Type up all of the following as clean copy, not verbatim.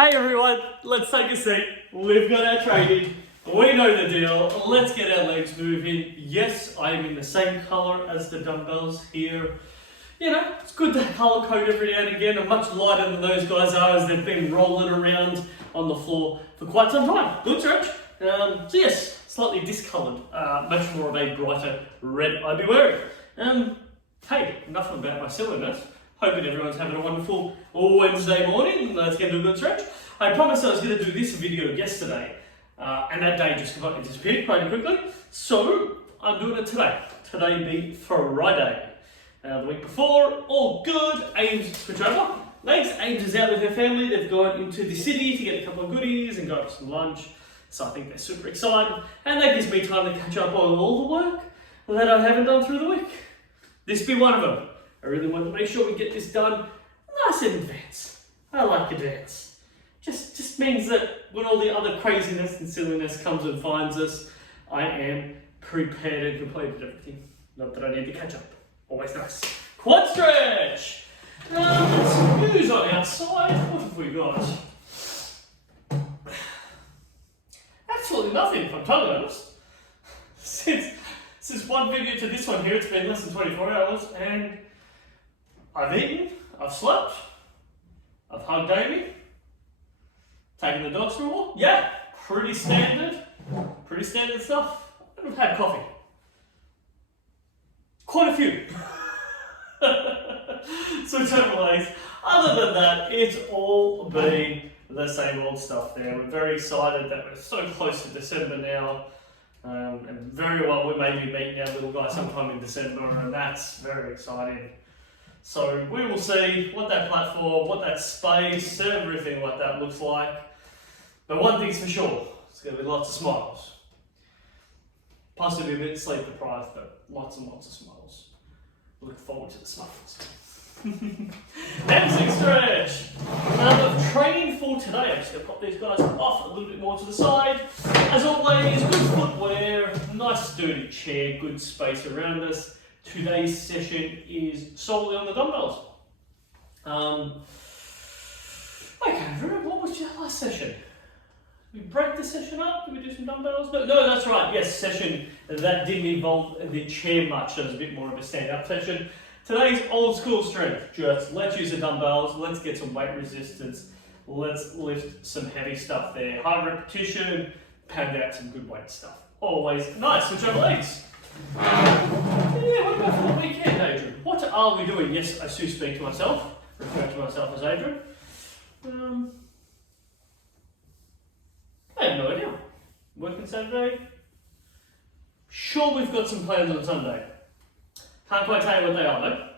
Hey everyone, let's take a seat. We've got our training. We know the deal. Let's get our legs moving. Yes, I am in the same colour as the dumbbells here. You know, it's good to colour code every now and again. I'm much lighter than those guys are as they've been rolling around on the floor for quite some time. Good stretch. So yes, slightly discoloured. Much more of a brighter red I'd be wearing. Hey, enough about my silliness. Hoping everyone's having a wonderful Wednesday morning. Let's get into a good stretch. I promised I was going to do this video yesterday, and that day just completely disappeared quite quickly. So I'm doing it today. Today be Friday. The week before, all good. Ames switch over. Legs, Ames is out with her family. They've gone into the city to get a couple of goodies and go for some lunch. So I think they're super excited, and that gives me time to catch up on all the work that I haven't done through the week. This be one of them. I really want to make sure we get this done nice in advance. I like advance. Just means that when all the other craziness and silliness comes and finds us, I am prepared and completed everything. Not that I need to catch up. Always nice. Quad stretch! Let's use on outside. What have we got? Absolutely nothing, if I'm totally honest. Since one video to this one here, it's been less than 24 hours, and I've eaten, I've slept, I've hugged Amy, taken the dogs for a walk. Yeah, pretty standard stuff. And I've had coffee. Quite a few. Switch over legs. Other than that, it's all been the same old stuff there. We're very excited that we're so close to December now. And very well, we may be meeting our little guy sometime in December, and that's very exciting. So we will see what that platform, what that space, everything like that looks like. But one thing's for sure, it's going to be lots of smiles. Possibly a bit sleep deprived, but lots and lots of smiles. Look forward to the smiles. Hamstring stretch. The training for today, I'm just going to pop these guys off a little bit more to the side. As always, good footwear, nice sturdy chair, good space around us. Today's session is solely on the dumbbells. I can't remember, what was your last session? Did we break the session up? Did we do some dumbbells? No, that's right. Yes, session that didn't involve the chair much. So it was a bit more of a stand-up session. Today's old school strength. Just let's use the dumbbells. Let's get some weight resistance. Let's lift some heavy stuff there. Hard repetition. Pound out some good weight stuff. Always nice. Switch over legs. Yeah, what about for the weekend, Adrian? What are we doing? Yes, I do speak to myself, refer to myself as Adrian. I have no idea. Working Saturday? Sure, we've got some plans on Sunday. Can't quite tell you what they are though.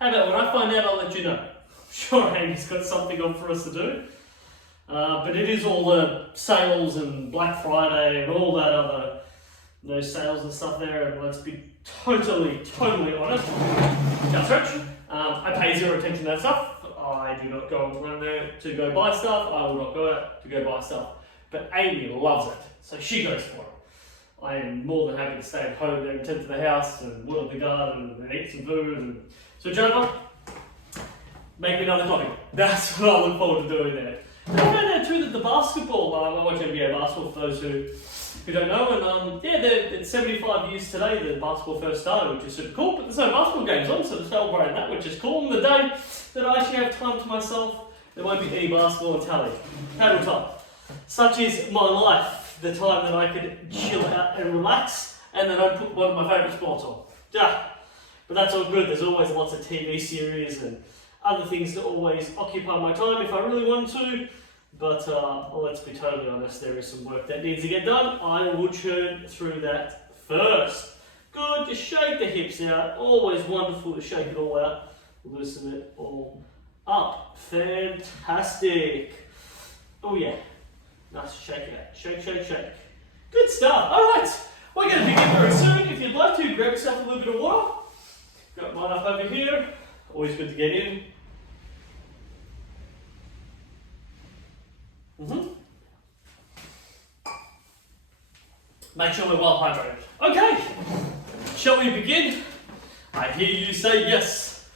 How about when I find out, I'll let you know. Sure, Amy's got something on for us to do. But it is all the sales and Black Friday and all that other those sales and stuff there, and let's be totally honest. Just stretch. I pay zero attention to that stuff. I do not go around there to go buy stuff. I will not go out to go buy stuff. But Amy loves it, so she goes for it. I am more than happy to stay at home and tend to the house and water the garden and eat some food and switch over. Make me another coffee. That's what I look forward to doing there. And I found out too that the basketball, I watch NBA basketball for those who don't know, and it's 75 years today that basketball first started, which is super cool, but there's no basketball games on, so they're celebrating that, which is cool. And the day that I actually have time to myself, there won't be any basketball on tally. Table time. Such is my life, the time that I could chill out and relax, and then I put one of my favourite sports on. Yeah. But that's all good. There's always lots of TV series and other things that always occupy my time if I really want to. But let's be totally honest, there is some work that needs to get done. I will churn through that first. Good, just shake the hips out. Always wonderful to shake it all out. Loosen it all up. Fantastic. Oh yeah. Nice, shake it out. Shake. Good stuff. Alright, we're going to begin very soon. If you'd like to, grab yourself a little bit of water. Got mine up over here. Always good to get in. Make sure we're well hydrated. Okay, shall we begin? I hear you say yes.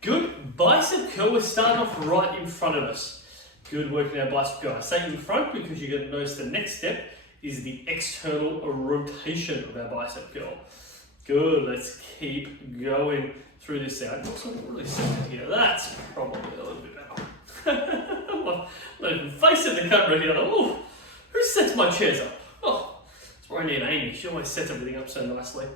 Good. Bicep curl, we're starting off right in front of us. Good work in our bicep curl. I say in front because you're going to notice the next step is the external rotation of our bicep curl. Good, let's keep going through this out. It's not really centered here. That's probably a little bit better. I'm not even facing the camera here. Oh, who sets my chairs up? Oh, it's where I need Amy. She always sets everything up so nicely.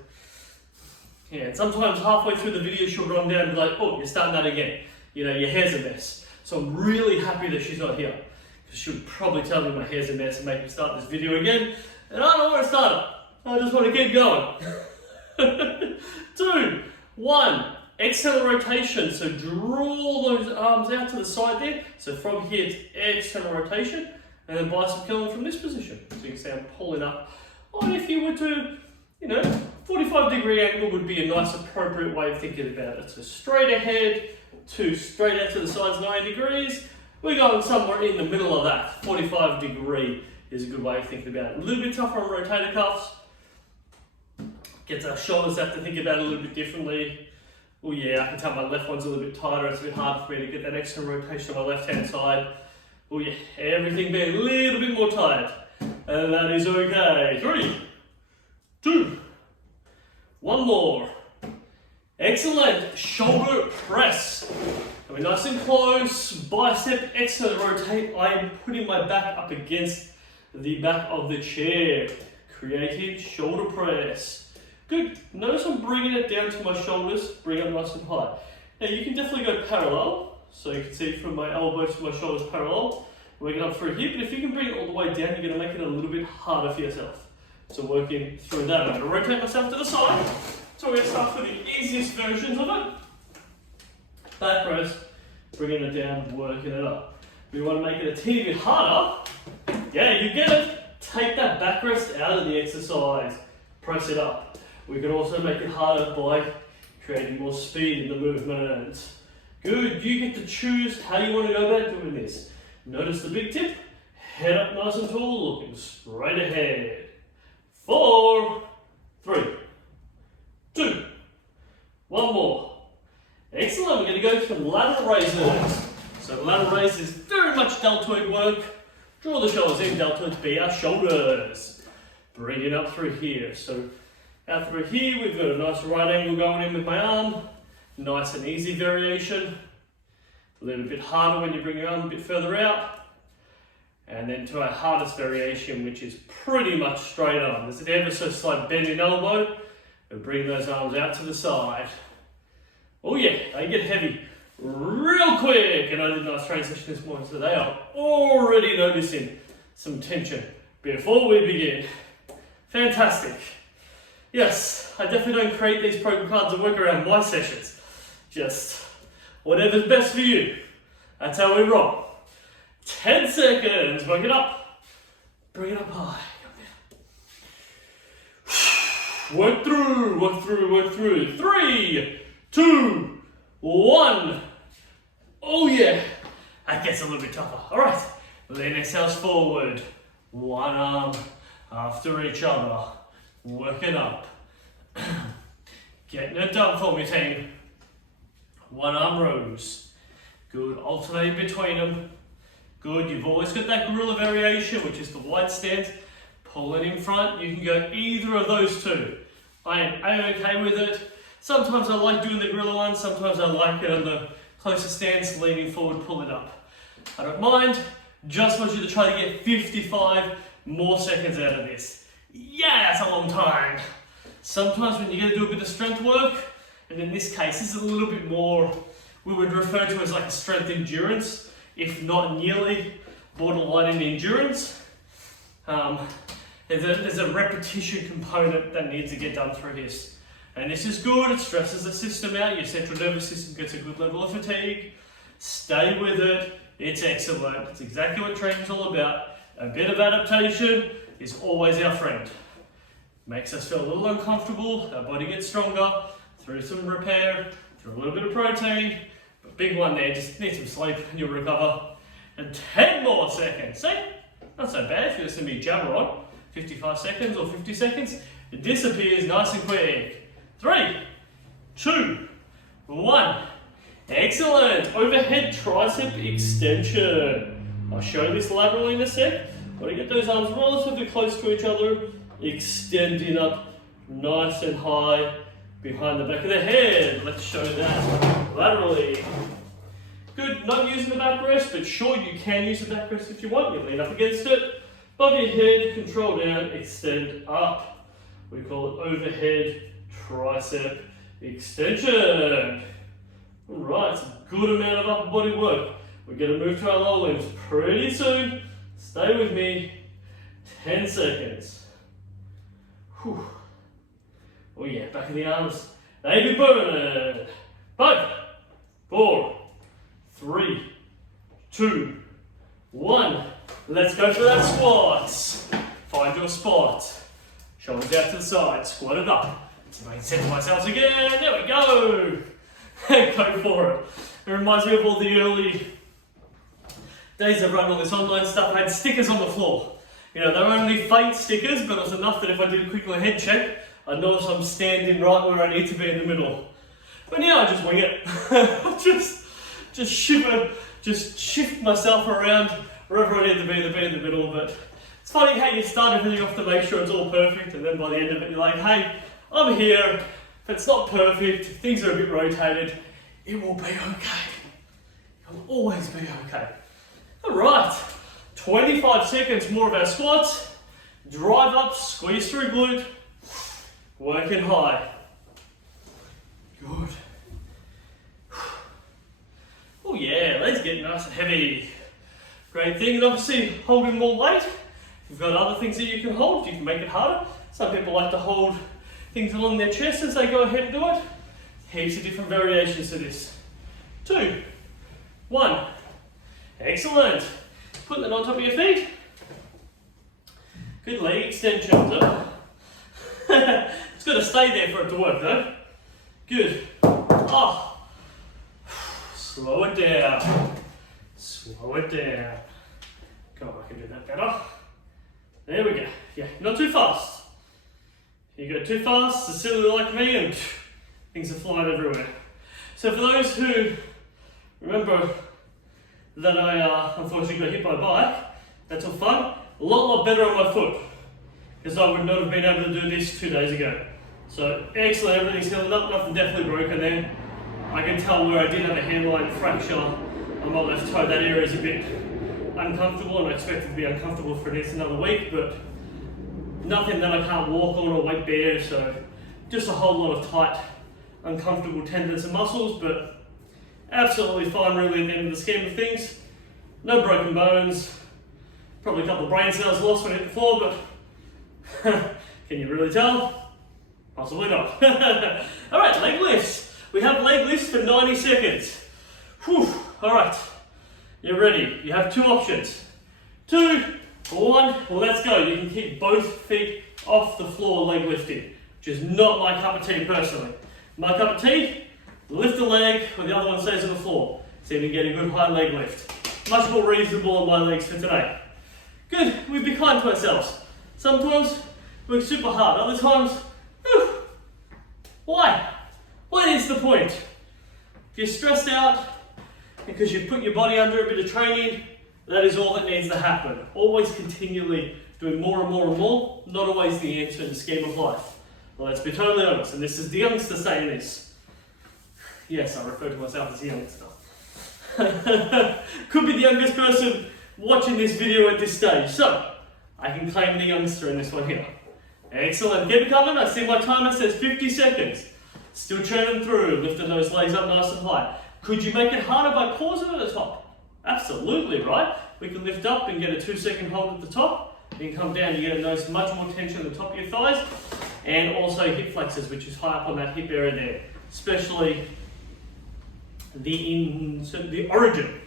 Yeah, and sometimes halfway through the video she'll run down and be like, oh, you're starting that again. You know, your hair's a mess. So I'm really happy that she's not here, because she would probably tell me my hair's a mess and make me start this video again, and I don't want to start it. I just want to keep going. 2, 1, external rotation. So draw those arms out to the side there. So from here to external rotation, and then bicep curling from this position. So you can see I'm pulling up. Or if you were to, 45-degree angle would be a nice appropriate way of thinking about it. So straight ahead to straight out to the sides 90 degrees. We're going somewhere in the middle of that. 45-degree is a good way of thinking about it. A little bit tougher on rotator cuffs. Gets our shoulders have to think about it a little bit differently. Oh yeah, I can tell my left one's a little bit tighter. It's a bit hard for me to get that extra rotation on my left-hand side. Oh yeah, everything being a little bit more tight. And that is okay. 3, 2, 1 more. Excellent. Shoulder press. Coming nice and close. Bicep external rotate. I am putting my back up against the back of the chair. Creating shoulder press. Good. Notice I'm bringing it down to my shoulders. Bring it nice and high. Now you can definitely go parallel. So you can see from my elbows to my shoulders parallel. Working up through here. But if you can bring it all the way down, you're going to make it a little bit harder for yourself. So working through that. I'm going to rotate myself to the side. So we're going to start with the easiest versions of it. Back rest, bringing it down, working it up. We want to make it a teeny bit harder. Yeah, you get it. Take that back rest out of the exercise. Press it up. We can also make it harder by creating more speed in the movement. Good, you get to choose how you want to go about doing this. Notice the big tip. Head up nice and tall, looking straight ahead. 4, 3, 2, 1 more. Excellent, we're going to go for lateral raises. So lateral raise is very much deltoid work. Draw the shoulders in, deltoids be our shoulders. Bring it up through here. So out through here, we've got a nice right angle going in with my arm. Nice and easy variation. A little bit harder when you bring your arm a bit further out. And then to our hardest variation, which is pretty much straight on. There's an ever so slight bend in elbow. And bring those arms out to the side. Oh yeah, they get heavy real quick. And I did a nice training session this morning, so they are already noticing some tension before we begin. Fantastic. Yes, I definitely don't create these program cards and work around my sessions. Just whatever's best for you. That's how we roll. 10 seconds, work it up. Bring it up high. Work through, work through, work through. 3, 2, 1. Oh yeah, that gets a little bit tougher. All right, lean exhales forward. One arm after each other. Work it up. Getting it done for me, team. One arm rows. Good, alternate between them. Good, you've always got that gorilla variation, which is the wide stance. Pull it in front, you can go either of those two. I am A-okay with it. Sometimes I like doing the gorilla one, sometimes I like it on the closer stance, leaning forward, pull it up. I don't mind, just want you to try to get 55 more seconds out of this. Yeah, that's a long time. Sometimes when you get to do a bit of strength work, and in this case, this is a little bit more, we would refer to as like a strength endurance, if not nearly borderline in endurance. There's a repetition component that needs to get done through this. And this is good, it stresses the system out, your central nervous system gets a good level of fatigue. Stay with it, it's excellent. It's exactly what training is all about. A bit of adaptation is always our friend. Makes us feel a little uncomfortable, our body gets stronger, through some repair, through a little bit of protein. But big one there, just need some sleep and you'll recover. And 10 more seconds, see? Not so bad if you're listening to me jabber on. 55 seconds or 50 seconds, it disappears nice and quick. 3, 2, 1. Excellent. Overhead tricep extension. I'll show this laterally in a sec. Want to get those arms relatively close to each other, extending up nice and high behind the back of the head. Let's show that laterally. Good, not using the backrest, but sure you can use the backrest if you want. You lean up against it, above your head, control down, extend up. We call it overhead tricep extension. Alright, it's a good amount of upper body work. We're going to move to our lower limbs pretty soon. Stay with me. 10 seconds. Whew. Oh yeah, back of the arms. They be burning. 5, 4, 3, 2, 1. Let's go for that squats. Find your spot. Shoulders out to the side. Squat it up. See if I can center myself again. There we go. Go for it. It reminds me of all the early days I've run all this online stuff. I had stickers on the floor. You know, they were only faint stickers, but it was enough that if I did a quick little head check, I'd notice I'm standing right where I need to be in the middle. But now I just wing it. just shiver, just shift myself around wherever I need to be in the middle. But it's funny how you start everything off to make sure it's all perfect, and then by the end of it, you're like, hey, I'm here. If it's not perfect, if things are a bit rotated, it will be okay. It will always be okay. All right, 25 seconds more of our squats. Drive up, squeeze through glute, working high. Good. Oh yeah, let's get nice and heavy. Great thing, and obviously holding more weight. If you've got other things that you can hold, you can make it harder. Some people like to hold things along their chest as they go ahead and do it. Heaps of different variations to this. 2, 1. Excellent. Put that on top of your feet. Good leg extensions. It's got to stay there for it to work though. Good. Oh. Slow it down. Slow it down. Come on, I can do that better. There we go. Yeah, not too fast. You go too fast, it's silly like me, and things are flying everywhere. So for those who remember that I unfortunately got hit by a bike, that's all fun. A lot better on my foot, because I would not have been able to do this 2 days ago. So excellent, everything's held up, nothing definitely broken there. I can tell where I did have a handline fracture on my left toe. That area is a bit uncomfortable, and I expect it to be uncomfortable for at least another week, but nothing that I can't walk on or weight bear, so just a whole lot of tight, uncomfortable tendons and muscles, but absolutely fine really at the end of the scheme of things. No broken bones, probably a couple of brain cells lost when I hit the floor, but can you really tell? Possibly not. Alright, leg lifts. We have leg lifts for 90 seconds. Whew. Alright, you're ready. You have 2 options. 2, 1, well let's go. You can keep both feet off the floor leg lifting, which is not my cup of tea personally. My cup of tea, lift the leg while the other one stays on the floor. So you can get a good high leg lift. Much more reasonable on my legs for today. Good, we'd be kind to ourselves. Sometimes we work super hard, other times, whew, why? What is the point? If you're stressed out because you've put your body under a bit of training, that is all that needs to happen. Always continually doing more and more and more, not always the answer in the scheme of life. Well, let's be totally honest, and this is the youngster saying this. Yes, I refer to myself as the youngster. Could be the youngest person watching this video at this stage, so I can claim the youngster in this one here. Excellent, keep it coming. I see my timer says 50 seconds. Still churning through, lifting those legs up nice and high. Could you make it harder by pausing at the top? Absolutely, right? We can lift up and get a 2-second hold at the top, then come down, you get a nice, much more tension at the top of your thighs, and also hip flexors, which is high up on that hip area there, especially the origin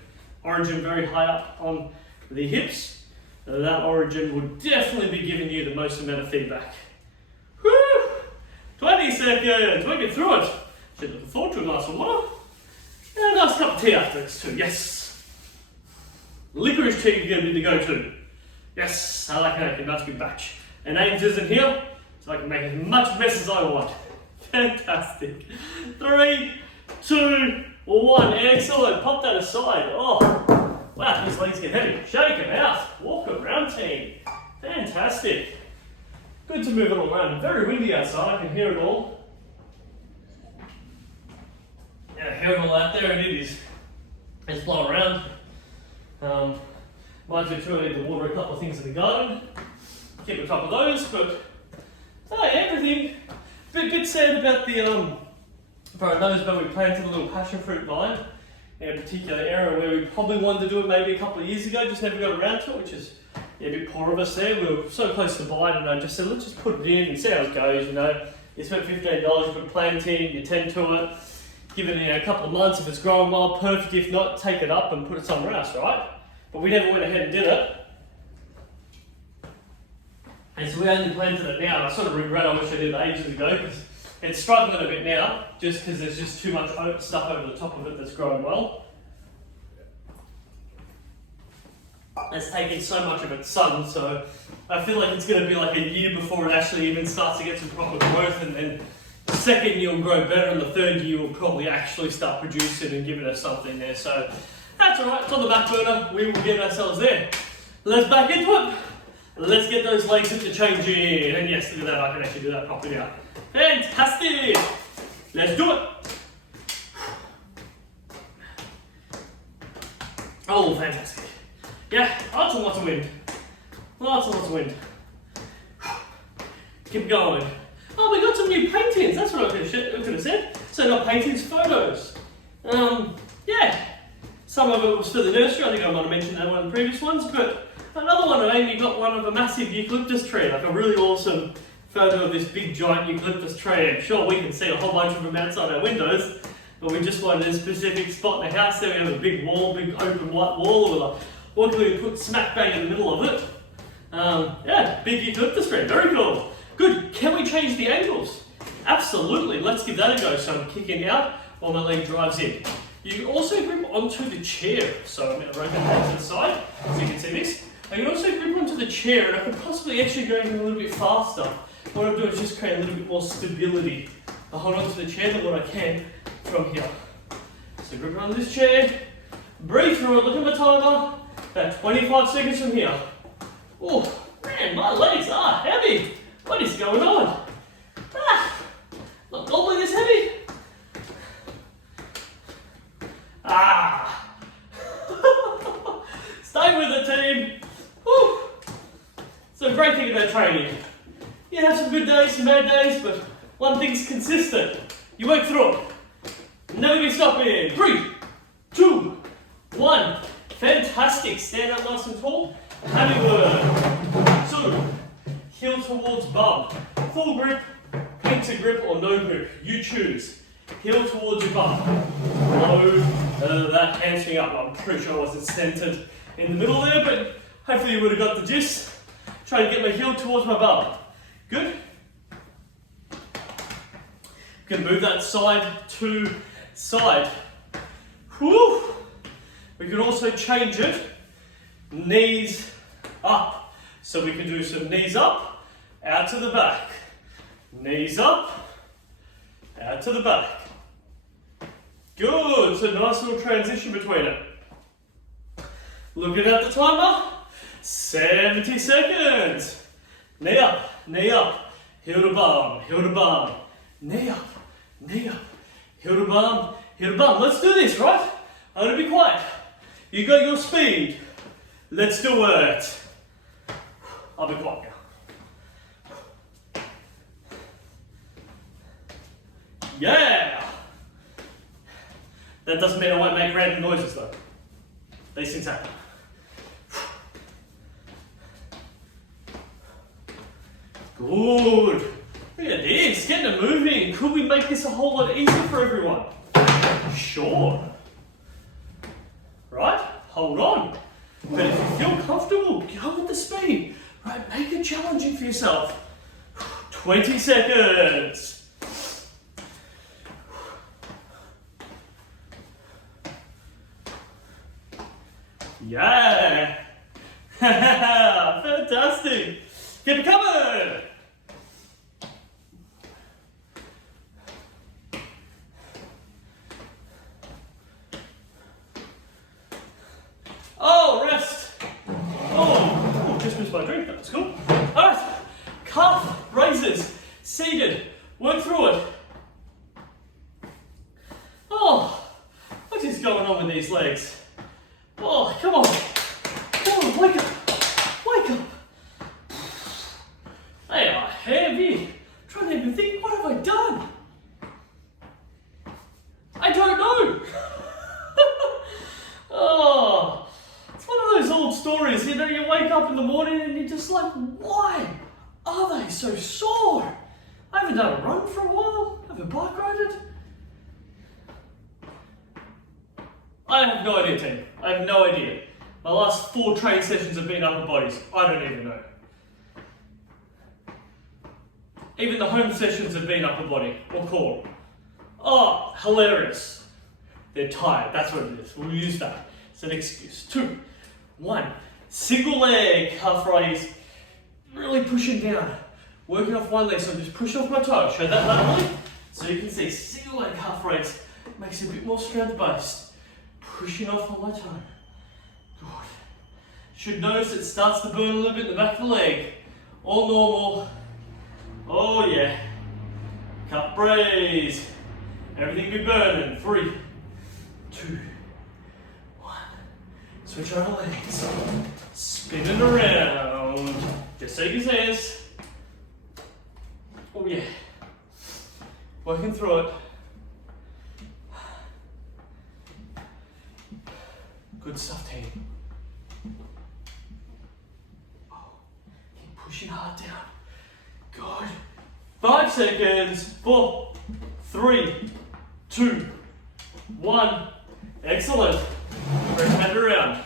very high up on the hips. That origin would definitely be giving you the most amount of feedback. Woo! 20 seconds, we get through it. Should look forward to a glass of water. And a nice cup of tea afterwards too, yes. Licorice tea is going to be the go-to. Yes, I like that, a nice big batch. And Ames isn't here, so I can make as much mess as I want. Fantastic. 3, 2, 1, excellent. Pop that aside. Oh, Wow, these legs get heavy. Shake them out. Walk around, team. Fantastic. Good to move it all around. Very windy outside. I can hear it all. Yeah, I hear it all out there, and it is. It's blowing around. Might be too early to water a couple of things in the garden. Keep on top of those, but everything. Bit sad about the for those, but we planted a little passion fruit vine in a particular area where we probably wanted to do it maybe a couple of years ago, just never got around to it, which is a bit poor of us there. We were so close to buying it, and I just said, let's just put it in and see how it goes. You know, you spent $15, you put a plant in, you tend to it, give it a couple of months. If it's growing well, perfect. If not, take it up and put it somewhere else, right? But we never went ahead and did it. And so we only planted it now, and I sort of regret I wish I did it ages ago, because it's struggling a bit now, just because there's just too much stuff over the top of it that's growing well. It's taken so much of its sun, so I feel like it's going to be like a year before it actually even starts to get some proper growth, and then the second year will grow better, and the third year will probably actually start producing and giving us something there. So that's alright, it's on the back burner, we will get ourselves there. Let's back into it. Let's get those legs interchanging. And yes, look at that, I can actually do that properly now. Fantastic! Let's do it! Oh, fantastic. Yeah, lots and lots of wind. Lots and lots of wind. Keep going. Oh, we got some new paintings. That's what I could have said. So not paintings, photos. Yeah. Some of it was for the nursery. I think I might have mentioned that one in the previous ones. But another one, Amy got one of a massive eucalyptus tree. Like a really awesome photo of this big giant eucalyptus tree. I'm sure we can see a whole bunch of them outside our windows. But we just wanted a specific spot in the house. There we have a big wall, big open white wall with a what can we put smack bang in the middle of it? Yeah, big eucalyptus tree, very cool. Good, can we change the angles? Absolutely, let's give that a go. So I'm kicking out while my leg drives in. You can also grip onto the chair. So I'm going to rotate that to the side so you can see this. I can also grip onto the chair, and I could possibly actually go even a little bit faster. What I'm doing is just create a little bit more stability. I hold onto the chair than what I can from here. So grip onto this chair, breathe through it, look at my timer. About 25 seconds from here. Oh, man, my legs are heavy. What is going on? Not normally this heavy. Stay with it, team. Woo. So great thing about training. You have some good days, some bad days, but one thing's consistent. You work through it. Never get stopping. 3, 2, 1. Fantastic. Stand up nice and tall. Happy word. So, heel towards bum. Full grip, pincer grip, or no grip. You choose. Heel towards your bum. Load that hamstring up. I'm pretty sure I wasn't centered in the middle there, but hopefully you would have got the gist. Try to get my heel towards my bum. Good. I'm going to move that side to side. Whew. We can also change it, knees up. So we can do some knees up, out to the back. Knees up, out to the back. Good, so nice little transition between it. Looking at the timer, 70 seconds. Knee up, heel to bum, knee up, heel to bum, Let's do this, right? I'm gonna be quiet. You got your speed. Let's do it. I'll be quiet now. Yeah! That doesn't mean I won't make random noises though. These things happen. Good. Look at this, getting it moving. Could we make this a whole lot easier for everyone? Sure. Right? Hold on. But if you feel comfortable, go with the speed. Right? Make it challenging for yourself. 20 seconds. Yeah. Fantastic. Keep it coming. just missed my drink, that's cool. Alright, calf raises, seated, work through it. Oh, what is going on with these legs? Oh, come on, wake up, wake up. They are heavy. I'm trying to even think, what have I done? I don't know. Oh, it's one of those old stories, you know, you wake up in the morning and you're just like, why are they so sore? I haven't done a run for a while, I haven't bike ridden. I have no idea, team. I have no idea. My last 4 training sessions have been upper bodies. I don't even know. Even the home sessions have been upper body or core. Oh, hilarious. They're tired, that's what it is. We'll use that. It's an excuse. 2, 1, single leg calf raise. Really pushing down. Working off one leg, so just push off my toe. Show that laterally. So you can see single leg calf raise makes it a bit more strength based. Pushing off on my toe. Good. Should notice it starts to burn a little bit in the back of the leg. All normal. Oh yeah. Cup raise. Everything be burning. 3, 2, 1. Switch over legs. Spinning around. Just so you can see us. Oh yeah. Working through it. Good stuff, team. Oh, keep pushing hard down. Good. 5 seconds. 4, 3, 2, 1. Excellent. Rotate around.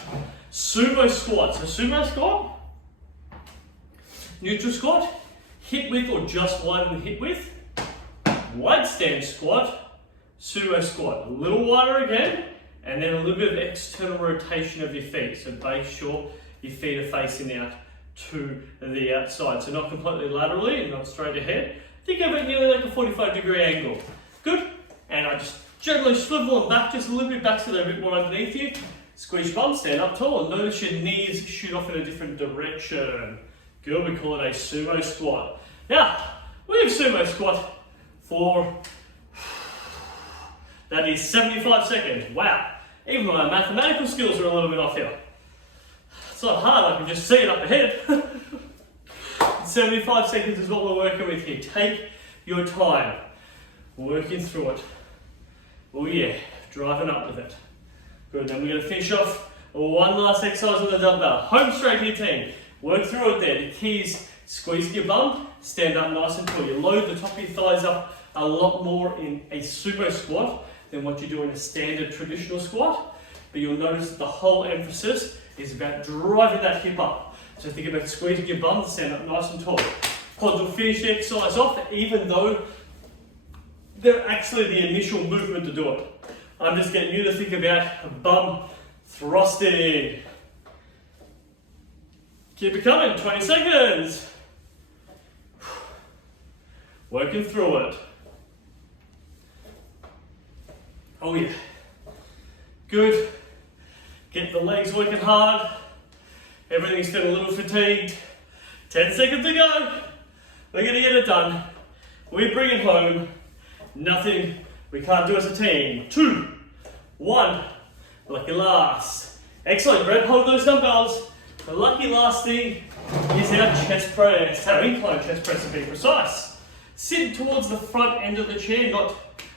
Sumo squat. So sumo squat, neutral squat, hip width or just wider than hip width. Wide stance squat, sumo squat. A little wider again. And then a little bit of external rotation of your feet. So make sure your feet are facing out to the outside. So not completely laterally and not straight ahead. Think of it nearly like a 45-degree angle. Good. And I just gently swivel them back just a little bit back so they're a bit more underneath you. Squeeze your bum, stand up tall, and notice your knees shoot off in a different direction. Good, we call it a sumo squat. Now, we have sumo squat for, that is 75 seconds. Wow. Even my mathematical skills are a little bit off here. It's not hard, I can just see it up ahead. 75 seconds is what we're working with here. Take your time, working through it. Oh yeah, driving up with it. Good, then we're going to finish off one last exercise on the dumbbell. Home straight here, team. Work through it there. The key is squeeze your bum, stand up nice and tall. You load the top of your thighs up a lot more in a sumo squat than what you do in a standard traditional squat, but you'll notice that the whole emphasis is about driving that hip up. So think about squeezing your bum to stand up nice and tall. Quads will finish the exercise off, even though they're actually the initial movement to do it. I'm just getting you to think about bum thrusting. Keep it coming, 20 seconds. Working through it. Oh yeah. Good. Get the legs working hard. Everything's feeling a little fatigued. 10 seconds to go. We're gonna get it done. We bring it home. Nothing we can't do as a team. 2, 1. Lucky last. Excellent. Grab hold of those dumbbells. The lucky last thing is our chest press. Our incline chest press to be precise. Sit towards the front end of the chair, not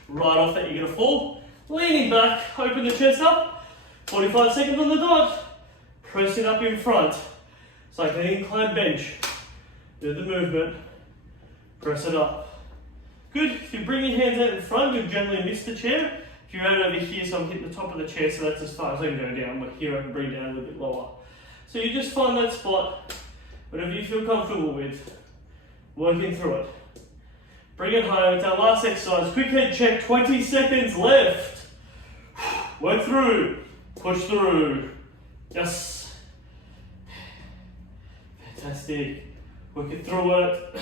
right off that you're gonna fall. Leaning back, open the chest up. 45 seconds on the dot. Press it up in front. It's like an incline bench. Do the movement. Press it up. Good. If you bring your hands out in front, you'll generally miss the chair. If you're out over here, so I'm hitting the top of the chair, so that's as far as I can go down. But here I can bring down a little bit lower. So you just find that spot, whatever you feel comfortable with, working through it. Bring it home. It's our last exercise. Quick head check. 20 seconds left. Work through. Push through. Yes. Fantastic. Working through it.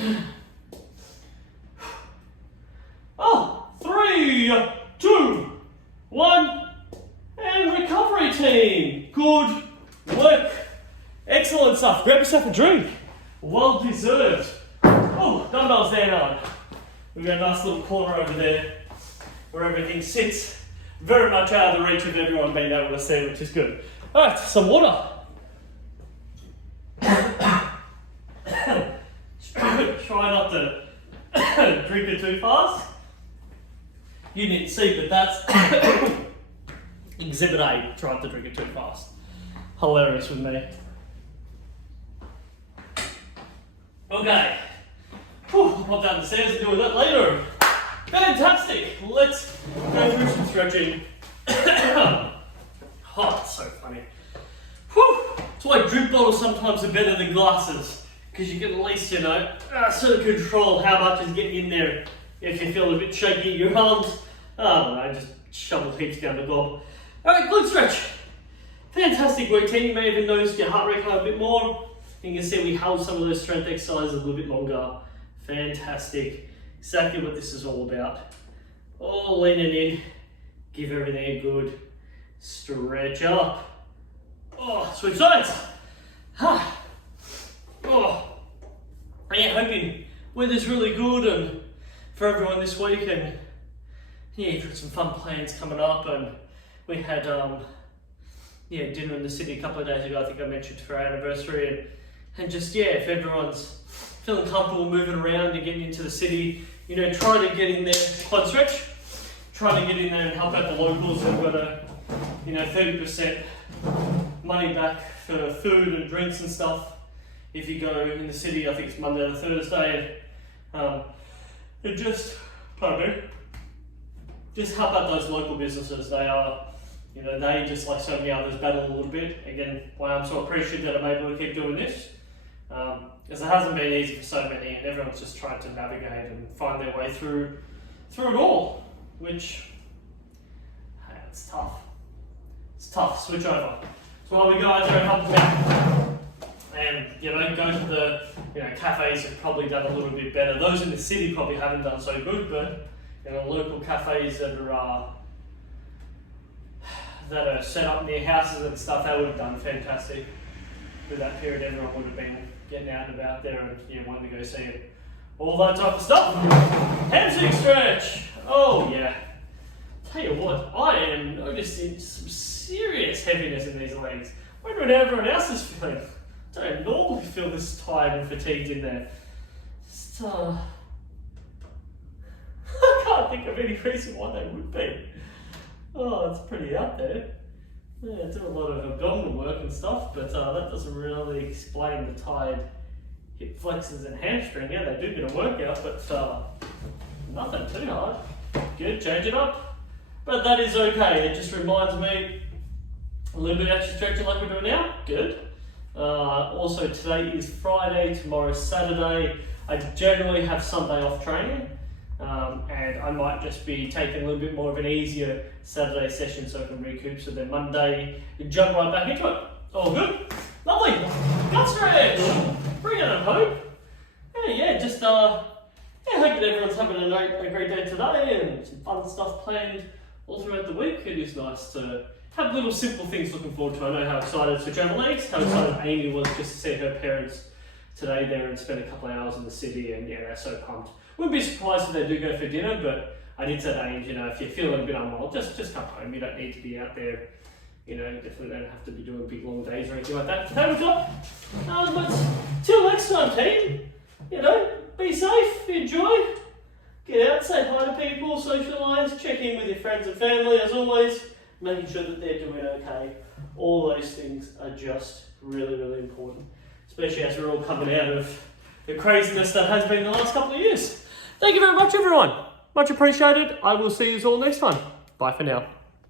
Oh, 3, 2, 1, and recovery team. Good work. Excellent. Excellent stuff. Grab yourself a drink. Well deserved. Oh, dumbbells down on. We've got a nice little corner over there where everything sits. Very much out of the reach of everyone being able to see, which is good. Alright, some water. Try not to drink it too fast. You didn't see, but that's Exhibit A, try not to drink it too fast. Hilarious with me. Okay. Whew, I'll pop down the stairs and do that later. Fantastic. Let's go through some stretching. Oh, it's so funny. Whew. That's why drink bottles sometimes are better than glasses. Because you can at least, sort of control how much is getting in there. If you feel a bit shaky in your arms, I don't know, just shovel heaps down the gob. Alright, glute stretch. Fantastic routine. You may even notice your heart rate a bit more. You can see we held some of those strength exercises a little bit longer. Fantastic. Exactly what this is all about. All leaning in. Give everything a good stretch up. Oh, switch sides. Oh. And yeah, hoping weather's really good and for everyone this week, and yeah, you've got some fun plans coming up. And we had dinner in the city a couple of days ago. I think I mentioned for our anniversary, and just if everyone's feeling comfortable moving around and getting into the city, try to get in there, quad stretch. Try to get in there and help out the locals. They've got a 30% money back for food and drinks and stuff. If you go in the city, I think it's Monday to Thursday, and just help out those local businesses. They are, they just like so many others battle a little bit. Again, why I'm so appreciative that I'm able to keep doing this, because it hasn't been easy for so many, and everyone's just trying to navigate and find their way through it all, which, hey, it's tough. It's tough. Switch over. So while we go out there and help them out. And go to the cafes have probably done a little bit better. Those in the city probably haven't done so good, but local cafes that are set up near houses and stuff, they would have done fantastic. Through that period, everyone would have been getting out and about there and wanting to go see it. All that type of stuff. Hamstring stretch. Oh yeah. Tell you what, I am noticing some serious heaviness in these legs. I wonder how everyone else is feeling. I don't normally feel this tired and fatigued in there. Just, I can't think of any reason why they would be. Oh, it's pretty out there. Yeah, I do a lot of abdominal work and stuff, but that doesn't really explain the tired hip flexors and hamstring. Yeah, they do a bit of workout, but nothing too hard. Good, change it up. But that is okay. It just reminds me a little bit of extra stretching like we're doing now. Good. Also, today is Friday, tomorrow's Saturday. I generally have Sunday off training, and I might just be taking a little bit more of an easier Saturday session so I can recoup. So then Monday, jump right back into it. All good? Lovely. Gut stretch. Bring it on, Hope. Just hoping everyone's having a great day today and some fun stuff planned all throughout the week. It is nice to have little simple things looking forward to. I know how excited for Gemma Legs, how excited Amy was just to see her parents today there and spend a couple of hours in the city, and they're so pumped. Wouldn't be surprised if they do go for dinner, but I did say to Amy, if you're feeling a bit unwell, just come home. You don't need to be out there. You definitely don't have to be doing big long days or anything like that. Today we've got, but till next time, team, be safe, enjoy, get out, say hi to people, socialise, check in with your friends and family as always. Making sure that they're doing okay. All those things are just really, really important, especially as we're all coming out of the craziness that has been the last couple of years. Thank you very much, everyone. Much appreciated. I will see you all next time. Bye for now.